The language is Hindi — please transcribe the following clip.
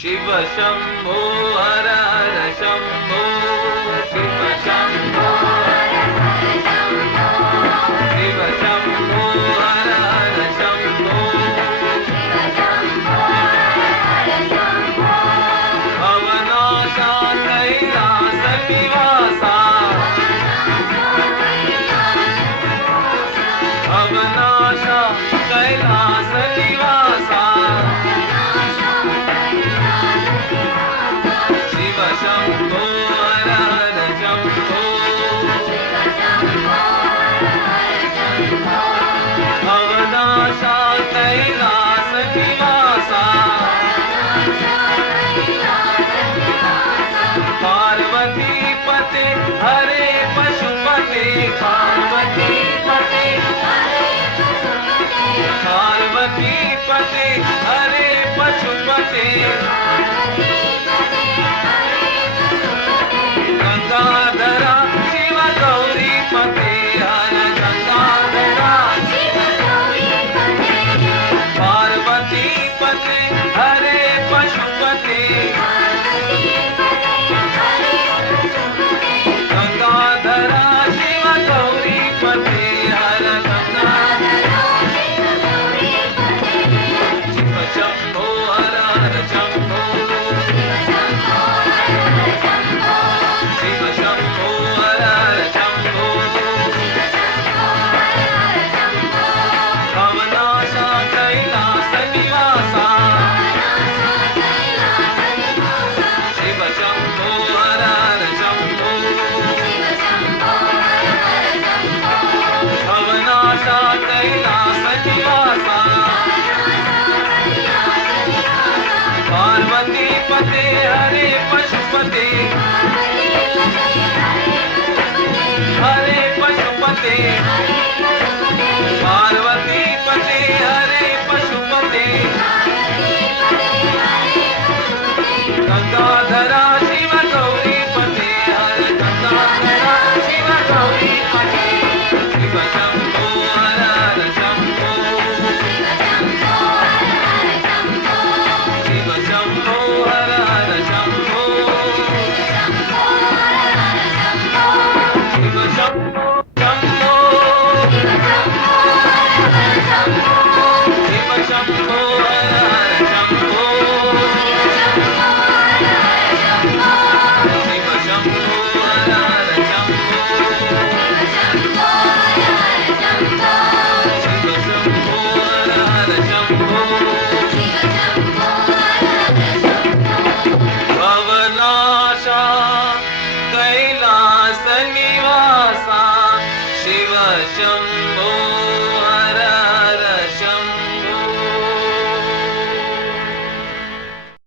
शिव शंभो हर हर शंभो शिव शंभो हर हर शंभो शिव शंभो हर हर शंभो शिव शंभो हर हर शंभो भवनाशा कैलास निवासा भवनाशा कैलास निवासा शंभो हर हर शंभो भवनाशा कैलास निवासा पार्वती पते हरे पशुपते पार्वती पते पार्वती पते हरे पशुपते